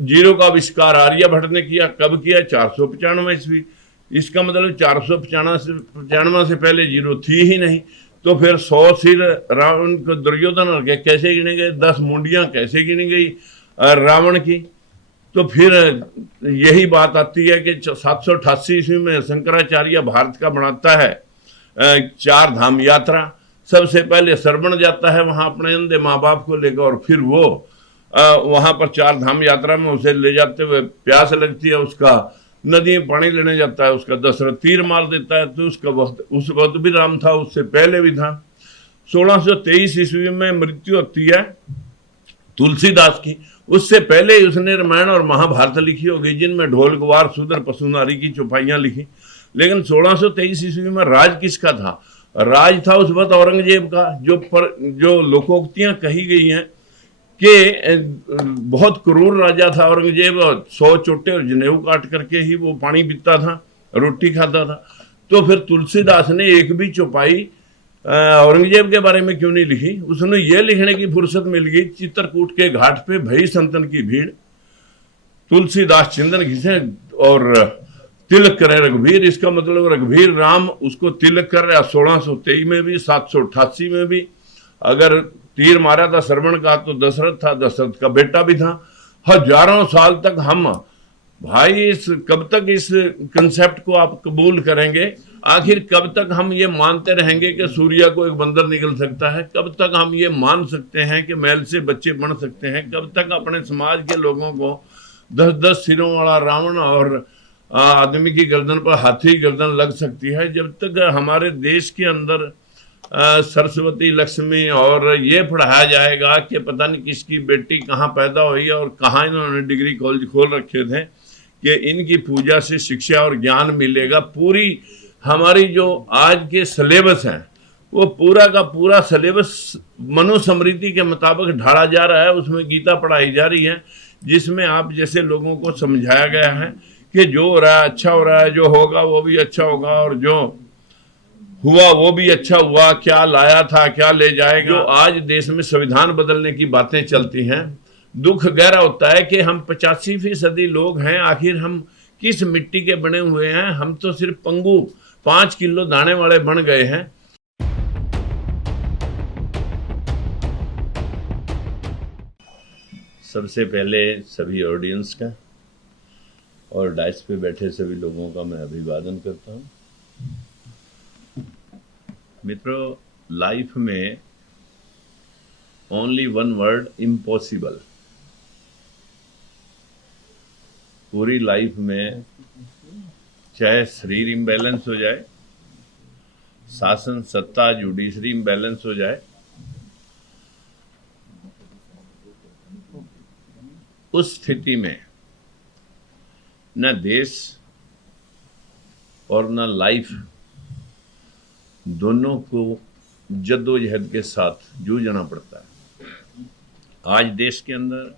Zero का आविष्कार आर्यभट्ट ने किया। कब किया? 495 ईस्वी। इसका मतलब 495 से पहले जीरो थी ही नहीं। तो फिर 100 सिर रावण को दुर्योधन के कैसे गिने गए? 10 मुंडियां कैसे गिनी गई रावण की? तो फिर यही बात आती है कि 788 ईस्वी में शंकराचार्य भारत का बनाता है चार धाम यात्रा। सबसे पहले श्रवण जाता है वहां अपने अंधे माँ बाप को लेकर, और फिर वो वहां पर चार धाम यात्रा में उसे ले जाते हुए प्यास लगती है, उसका नदी में पानी लेने जाता है, उसका दशरथ तीर मार देता है। तो उसका वक्त उस वक्त भी राम था, उससे पहले भी था। 1623 ईस्वी में मृत्यु होती है तुलसीदास की। उससे पहले उसने रामायण और महाभारत लिखी होगी, जिनमें ढोल गवार शूद्र पशुनारी की चौपाइयां लिखी। लेकिन 1623 ईस्वी में राज किसका था? राज था उस वक्त औरंगजेब का। जो लोकोक्तियां कही गई हैं कि बहुत क्रूर राजा था औरंगजेब, 100 चोटे और जनेऊ काट करके ही वो पानी पीता था, रोटी खाता था। तो फिर तुलसीदास ने एक भी चौपाई औरंगजेब के बारे में क्यों नहीं लिखी? उसने ये लिखने की फुर्सत मिल गई, चित्रकूट के घाट पे भई संतन की भीड़, तुलसीदास चिंतन घिसे और तिलक करे रघुवीर। इसका मतलब रघुवीर राम उसको तिलक कर रहा। 1623 में भी, 788 में भी। अगर तीर मारा था श्रवण का तो दशरथ था, दशरथ का बेटा भी था। हजारों साल तक हम भाई कब तक इस कंसेप्ट को आप कबूल करेंगे? आखिर कब तक हम ये मानते रहेंगे कि सूर्य को एक बंदर निकल सकता है? कब तक हम ये मान सकते हैं कि मैल से बच्चे बन सकते हैं? कब तक अपने समाज के लोगों को 10-10 सिरों वाला रावण और आदमी की गर्दन पर हाथी गर्दन लग सकती है? जब तक हमारे देश के अंदर सरस्वती लक्ष्मी और ये पढ़ाया जाएगा कि पता नहीं किसकी बेटी कहाँ पैदा हुई और कहाँ इन्होंने डिग्री कॉलेज खोल रखे थे कि इनकी पूजा से शिक्षा और ज्ञान मिलेगा। पूरी हमारी जो आज के सिलेबस हैं वो पूरा का पूरा सिलेबस मनुस्मृति के मुताबिक ढाला जा रहा है। उसमें गीता पढ़ाई जा रही है, जिसमें आप जैसे लोगों को समझाया गया है कि जो हो रहा है अच्छा हो रहा है, जो होगा वो भी अच्छा होगा, और जो हुआ वो भी अच्छा हुआ, क्या लाया था क्या ले जाएगा। जो आज देश में संविधान बदलने की बातें चलती हैं, दुख गहरा होता है कि हम 85% लोग हैं। आखिर हम किस मिट्टी के बने हुए हैं? हम तो सिर्फ पंगु 5 किलो दाने वाले बन गए हैं। सबसे पहले सभी ऑडियंस का और डाइस पे बैठे सभी लोगों का मैं अभिवादन करता हूँ। मित्रों, लाइफ में ओनली वन वर्ड, इम्पॉसिबल। पूरी लाइफ में चाहे शरीर इम्बैलेंस हो जाए, शासन सत्ता जुडिशरी इम्बैलेंस हो जाए, उस स्थिति में न देश और न लाइफ दोनों को जद्दोजहद के साथ जूझना पड़ता है। आज देश के अंदर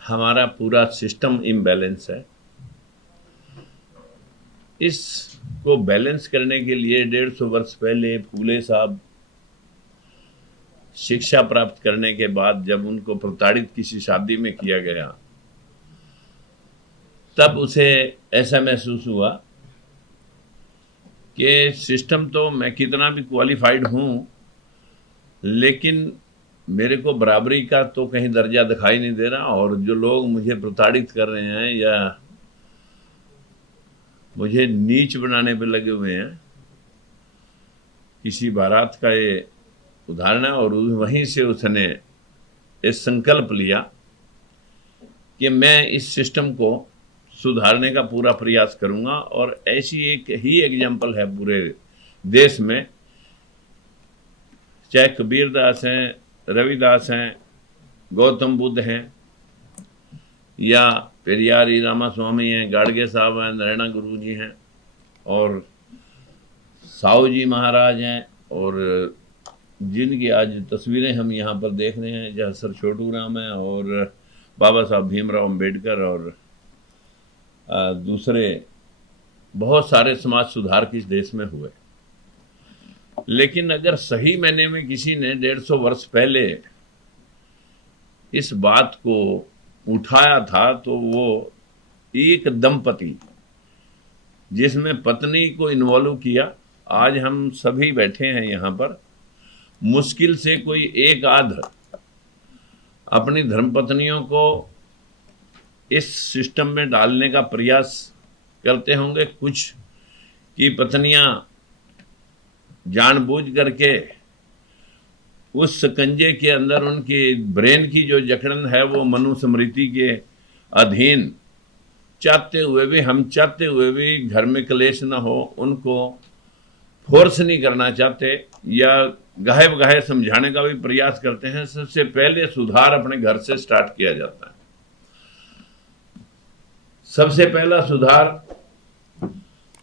हमारा पूरा सिस्टम इम्बैलेंस है। इसको बैलेंस करने के लिए 150 वर्ष पहले फूले साहब शिक्षा प्राप्त करने के बाद जब उनको प्रताड़ित किसी शादी में किया गया, तब उसे ऐसा महसूस हुआ कि सिस्टम तो मैं कितना भी क्वालिफाइड हूं, लेकिन मेरे को बराबरी का तो कहीं दर्जा दिखाई नहीं दे रहा, और जो लोग मुझे प्रताड़ित कर रहे हैं या मुझे नीच बनाने पे लगे हुए हैं, किसी बारात का ये उदाहरण है। और वहीं से उसने इस संकल्प लिया कि मैं इस सिस्टम को सुधारने का पूरा प्रयास करूंगा। और ऐसी एक ही एग्जाम्पल है पूरे देश में, चाहे कबीरदास हैं, रविदास हैं, गौतम बुद्ध हैं, या पेरियारी रामास्वामी हैं, गाड़गे साहब हैं, नारायणा गुरु जी हैं, और साहू जी महाराज हैं, और जिनकी आज तस्वीरें हम यहाँ पर देख रहे हैं, जहाँ सर छोटू राम है, और बाबा साहब भीमराव अम्बेडकर, और दूसरे बहुत सारे समाज सुधार किस देश में हुए। लेकिन अगर सही मायने में किसी ने 150 वर्ष पहले इस बात को उठाया था तो वो एक दंपति जिसमें पत्नी को इन्वॉल्व किया। आज हम सभी बैठे हैं यहाँ पर, मुश्किल से कोई एक आध अपनी धर्मपत्नियों को इस सिस्टम में डालने का प्रयास करते होंगे। कुछ की पत्नियां जानबूझ करके उस शिकंजे के अंदर उनकी ब्रेन की जो जकड़न है वो मनुस्मृति के अधीन, चाहते हुए भी, हम चाहते हुए भी घर में क्लेश ना हो, उनको फोर्स नहीं करना चाहते या गाहे बगाहे समझाने का भी प्रयास करते हैं। सबसे पहले सुधार अपने घर से स्टार्ट किया जाता है। सबसे पहला सुधार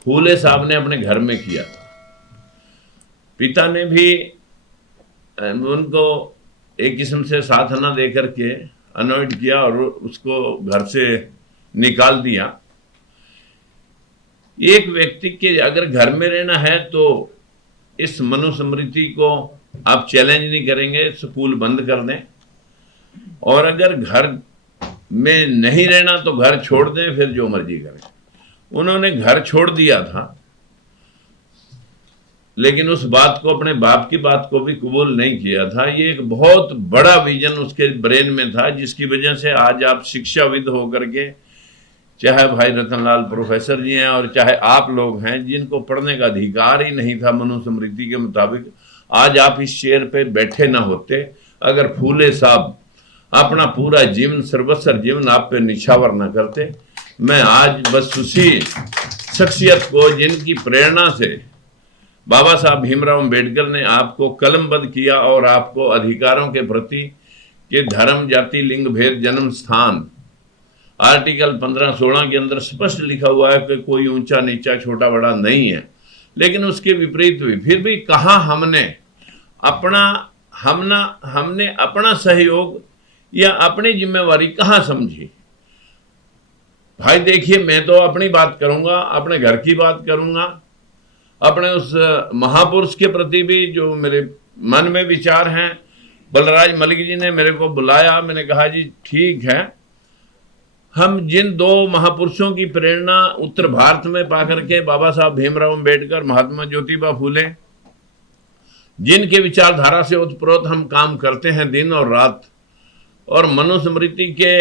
फूले साहब ने अपने घर में किया। पिता ने भी उनको एक किस्म से साथ न दे करके अनॉइड किया और उसको घर से निकाल दिया। एक व्यक्ति के अगर घर में रहना है तो इस मनुस्मृति को आप चैलेंज नहीं करेंगे, स्कूल बंद कर दें, और अगर घर में नहीं रहना तो घर छोड़ दें, फिर जो मर्जी करें। उन्होंने घर छोड़ दिया था, लेकिन उस बात को, अपने बाप की बात को भी कबूल नहीं किया था। ये एक बहुत बड़ा विजन उसके ब्रेन में था, जिसकी वजह से आज आप शिक्षाविद होकर के, चाहे भाई रतनलाल प्रोफेसर जी हैं और चाहे आप लोग हैं जिनको पढ़ने का अधिकार ही नहीं था मनुस्मृति के मुताबिक, आज आप इस चेयर पे बैठे ना होते अगर फूले साहब अपना पूरा जीवन, सर्वस्व जीवन आप पे निछावर ना करते। मैं आज बस उसी शख्सियत को जिनकी प्रेरणा से बाबा साहब भीमराव अम्बेडकर ने आपको कलमबद्ध किया और आपको अधिकारों के प्रति कि धर्म, जाति, लिंग भेद, जन्म स्थान, आर्टिकल 15-16 के अंदर स्पष्ट लिखा हुआ है कि कोई ऊंचा नीचा छोटा बड़ा नहीं है, लेकिन उसके विपरीत भी फिर भी कहाँ हमने अपना सहयोग या अपनी जिम्मेवारी कहाँ समझी। भाई देखिए, मैं तो अपनी बात करूंगा, अपने घर की बात करूंगा, अपने उस महापुरुष के प्रति भी जो मेरे मन में विचार हैं। बलराज मलिक जी ने मेरे को बुलाया, मैंने कहा जी ठीक है, हम जिन दो महापुरुषों की प्रेरणा उत्तर भारत में पाकर के, बाबा साहब भीमराव अम्बेडकर, महात्मा ज्योतिबा फूले, जिनके विचारधारा से ओतप्रोत हम काम करते हैं दिन और रात, और मनुस्मृति के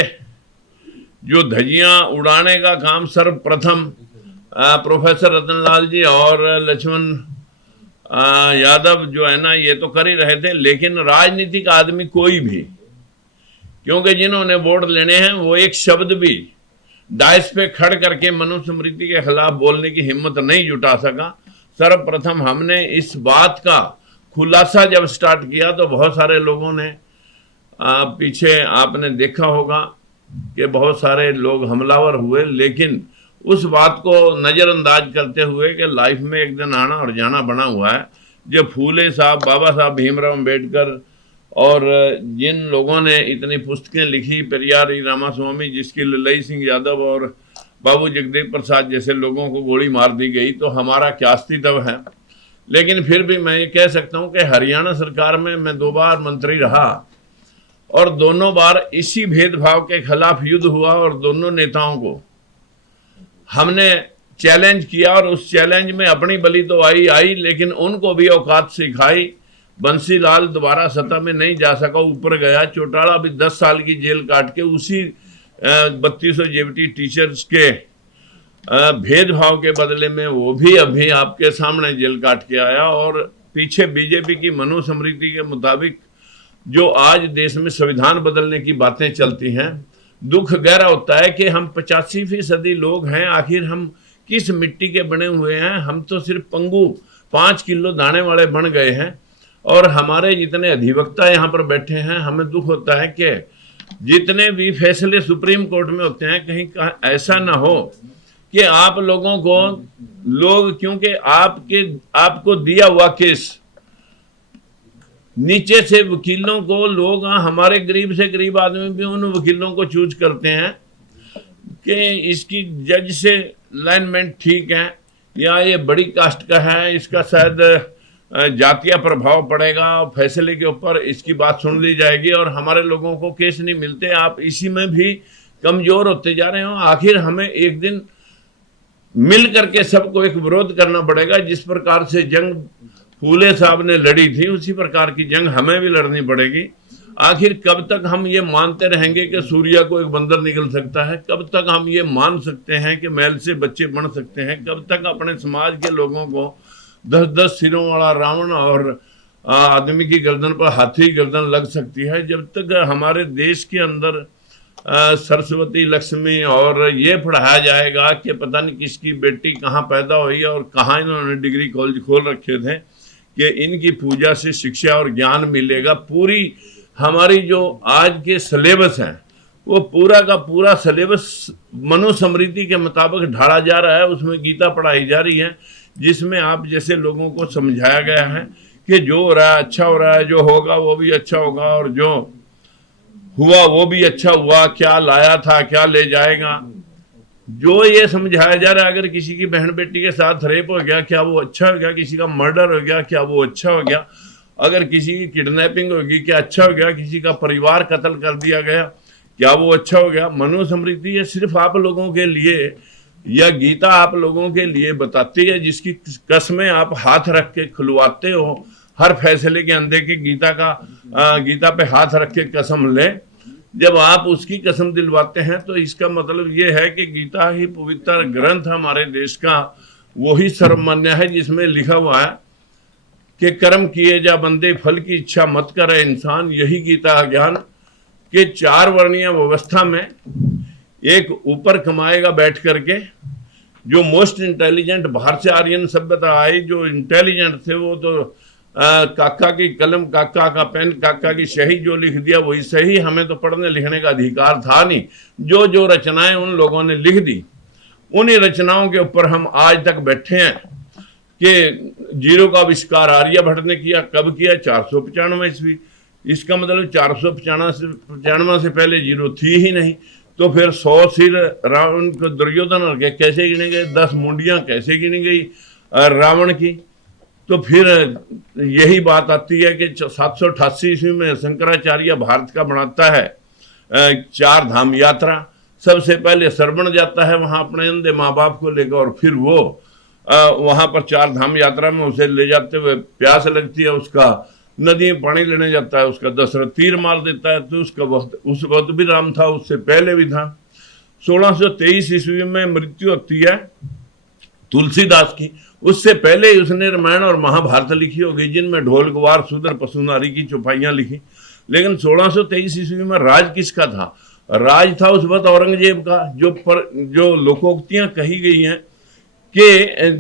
जो धज्जियां उड़ाने का काम सर्वप्रथम प्रोफेसर रतनलाल जी और लक्ष्मण यादव जो है ना, ये तो कर ही रहे थे, लेकिन राजनीतिक आदमी कोई भी, क्योंकि जिन्होंने वोट लेने हैं वो एक शब्द भी डाइस पे खड़ करके मनुस्मृति के खिलाफ बोलने की हिम्मत नहीं जुटा सका। सर्वप्रथम हमने इस बात का खुलासा जब स्टार्ट किया तो बहुत सारे लोगों ने पीछे आपने देखा होगा कि बहुत सारे लोग हमलावर हुए, लेकिन उस बात को नज़रअंदाज करते हुए कि लाइफ में एक दिन आना और जाना बना हुआ है। जब फूले साहब, बाबा साहब भीमराव अम्बेडकर और जिन लोगों ने इतनी पुस्तकें लिखी, पेरियार रामास्वामी जिसकी ललई सिंह यादव और बाबू जगदेव प्रसाद जैसे लोगों को गोली मार दी गई, तो हमारा क्या अस्तित्व है। लेकिन फिर भी मैं ये कह सकता हूँ कि हरियाणा सरकार में मैं 2 बार मंत्री रहा और दोनों बार इसी भेदभाव के खिलाफ युद्ध हुआ और दोनों नेताओं को हमने चैलेंज किया और उस चैलेंज में अपनी बलि तो आई, लेकिन उनको भी औकात सिखाई। बंसीलाल दोबारा सत्ता में नहीं जा सका, ऊपर गया। चौटाला भी 10 साल की जेल काट के उसी 3200 जेबीटी टीचर्स के भेदभाव के बदले में वो भी अभी आपके सामने जेल काट के आया। और पीछे बीजेपी की मनुस्मृति के मुताबिक जो आज देश में संविधान बदलने की बातें चलती हैं, दुख गहरा होता है कि हम 85% लोग हैं, आखिर हम किस मिट्टी के बने हुए हैं। हम तो सिर्फ पंगु 5 किलो दाने वाले बन गए हैं। और हमारे जितने अधिवक्ता यहाँ पर बैठे हैं, हमें दुख होता है कि जितने भी फैसले सुप्रीम कोर्ट में होते हैं, कहीं ऐसा ना हो कि आप लोगों को लोग, क्योंकि आपको दिया हुआ केस नीचे से वकीलों को लोग, हमारे गरीब से गरीब आदमी भी उन वकीलों को चूज करते हैं कि इसकी जज से लाइनमेंट ठीक है या ये बड़ी कास्ट का है, इसका शायद जातीय प्रभाव पड़ेगा, फैसले के ऊपर इसकी बात सुन ली जाएगी और हमारे लोगों को केस नहीं मिलते। आप इसी में भी कमजोर होते जा रहे हो। आखिर हमें एक दिन मिल करके सबको एक विरोध करना पड़ेगा। जिस प्रकार से जंग फूले साहब ने लड़ी थी, उसी प्रकार की जंग हमें भी लड़नी पड़ेगी। आखिर कब तक हम ये मानते रहेंगे कि सूर्य को एक बंदर निकल सकता है? कब तक हम ये मान सकते हैं कि मैल से बच्चे बन सकते हैं? कब तक अपने समाज के लोगों को 10-10 सिरों वाला रावण और आदमी की गर्दन पर हाथी गर्दन लग सकती है? जब तक हमारे देश के अंदर सरस्वती लक्ष्मी और ये पढ़ाया जाएगा कि पता नहीं किसकी बेटी कहाँ पैदा हुई और कहाँ इन्होंने डिग्री कॉलेज खोल रखे थे कि इनकी पूजा से शिक्षा और ज्ञान मिलेगा। पूरी हमारी जो आज के सिलेबस हैं वो पूरा का पूरा सिलेबस मनुस्मृति के मुताबिक ढाला जा रहा है। उसमें गीता पढ़ाई जा रही है, जिसमें आप जैसे लोगों को समझाया गया है कि जो हो रहा है अच्छा हो रहा है, जो होगा वो भी अच्छा होगा और जो हुआ वो भी अच्छा हुआ, क्या लाया था क्या ले जाएगा, जो ये समझाया जा रहा है। अगर किसी की बहन बेटी के साथ रेप हो गया, क्या वो अच्छा हो गया? किसी का मर्डर हो गया, क्या वो अच्छा हो गया? अगर किसी की किडनैपिंग होगी, क्या अच्छा हो गया? किसी का परिवार कत्ल कर दिया गया, क्या वो अच्छा हो गया? मनुस्मृति ये सिर्फ आप लोगों के लिए, या गीता आप लोगों के लिए बताती है, जिसकी कसमें आप हाथ रख के खुलवाते हो हर फैसले के अंदर के गीता पे हाथ रख के कसम ले। जब आप उसकी कसम दिलवाते हैं तो इसका मतलब ये है कि गीता ही पवित्र ग्रंथ हमारे देश का वही सर्वमान्य है, जिसमें लिखा हुआ है कि कर्म किए जा बंदे, फल की इच्छा मत करे इंसान। यही गीता ज्ञान के 4 वर्णीय व्यवस्था में एक ऊपर कमाएगा बैठ करके, जो मोस्ट इंटेलिजेंट बाहर से आर्यन सभ्यता आई, जो इंटेलिजेंट थे वो तो काका की कलम, काका का पेन, काका की शही, जो लिख दिया वही सही। हमें तो पढ़ने लिखने का अधिकार था नहीं। जो जो रचनाएं उन लोगों ने लिख दी, उन्हीं रचनाओं के ऊपर हम आज तक बैठे हैं कि जीरो का आविष्कार आर्यभट्ट ने किया। कब किया? 495 ईस्वी। इसका मतलब 495 से पहले जीरो थी ही नहीं। तो फिर 100 सिर रावण को दुर्योधन के कैसे गिने गए? 10 मुंडियां कैसे गिनी गई रावण की? तो फिर यही बात आती है कि 788 ईस्वी में शंकराचार्य भारत का बनाता है 4 धाम यात्रा। सबसे पहले श्रवण जाता है वहां अपने अंधे माँ बाप को लेकर, और फिर वो वहां पर 4 धाम यात्रा में उसे ले जाते हुए प्यास लगती है, उसका नदी में पानी लेने जाता है, उसका दशरथ तीर मार देता है। तो उसका वक्त उस वक्त भी राम था, उससे पहले भी था। 1623 ईस्वी में मृत्यु होती है तुलसीदास की। उससे पहले उसने रामायण और महाभारत लिखी होगी, जिनमें ढोल गवार शूद्र पशु नारी की चौपाइयां लिखी। लेकिन 1623 ईस्वी में राज किसका था? राज था उस वक्त औरंगजेब का। जो लोकोक्तियां कही गई हैं कि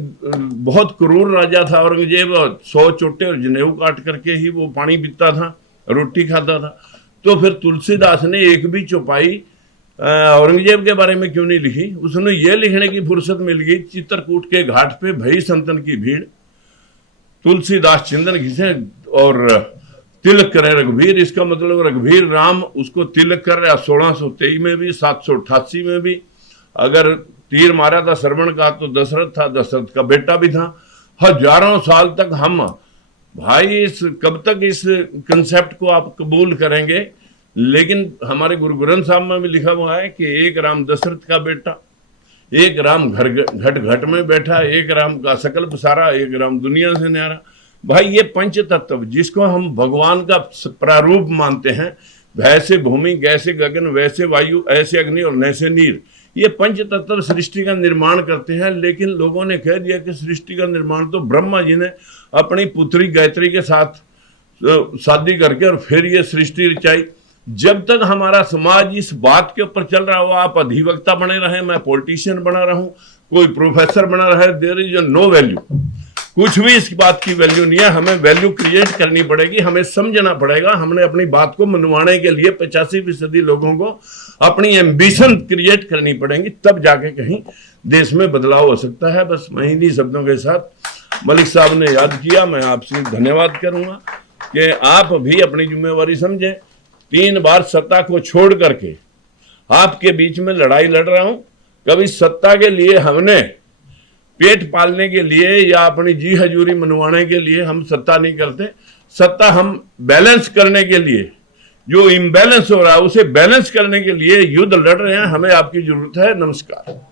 बहुत क्रूर राजा था औरंगजेब, 100 चोटे और जनेऊ काट करके ही वो पानी पीता था, रोटी खाता था। तो फिर तुलसीदास ने एक भी चौपाई औरंगजेब के बारे में क्यों नहीं लिखी? उसने ये लिखने की फुर्सत मिल गई, चित्रकूट के घाट पे भई संतन की भीड़, तुलसीदास चिंतन घिसे और तिलक करे रघुवीर। इसका मतलब रघुवीर राम, उसको तिलक कर रहा 1623 में भी, 788 में भी। अगर तीर मारा था श्रवण का तो दशरथ था, दशरथ का बेटा भी था। हजारों साल तक हम भाई कब तक इस कंसेप्ट को आप कबूल करेंगे? लेकिन हमारे गुरु ग्रंथ साहब में भी लिखा हुआ है कि एक राम दशरथ का बेटा, एक राम घट घट में बैठा, एक राम का सकल पसारा, एक राम दुनिया से न्यारा। भाई ये पंच तत्व जिसको हम भगवान का प्रारूप मानते हैं, वैसे भूमि, गैसे गगन, वैसे वायु, ऐसे अग्नि और नैसे नीर, ये पंच तत्व सृष्टि का निर्माण करते हैं। लेकिन लोगों ने कह दिया कि सृष्टि का निर्माण तो ब्रह्मा जी ने अपनी पुत्री गायत्री के साथ शादी करके और फिर ये सृष्टि रचाई। जब तक हमारा समाज इस बात के ऊपर चल रहा हो, आप अधिवक्ता बने रहे, मैं पॉलिटिशियन बना रहा हूं, कोई प्रोफेसर बना रहा है, देयर इज नो वैल्यू। कुछ भी इस बात की वैल्यू नहीं है। हमें वैल्यू क्रिएट करनी पड़ेगी, हमें समझना पड़ेगा। हमने अपनी बात को मनवाने के लिए 85% लोगों को अपनी एम्बिशन क्रिएट करनी पड़ेगी, तब जाके कहीं देश में बदलाव हो सकता है। बस मैं इन्हीं शब्दों के साथ, मलिक साहब ने याद किया, मैं आपसे धन्यवाद करूंगा कि आप भी अपनी जिम्मेवारी समझें। 3 बार सत्ता को छोड़ करके आपके बीच में लड़ाई लड़ रहा हूं। कभी सत्ता के लिए हमने पेट पालने के लिए या अपनी जी हजूरी मनवाने के लिए हम सत्ता नहीं करते। सत्ता हम बैलेंस करने के लिए, जो इम्बैलेंस हो रहा है उसे बैलेंस करने के लिए युद्ध लड़ रहे हैं। हमें आपकी जरूरत है। नमस्कार।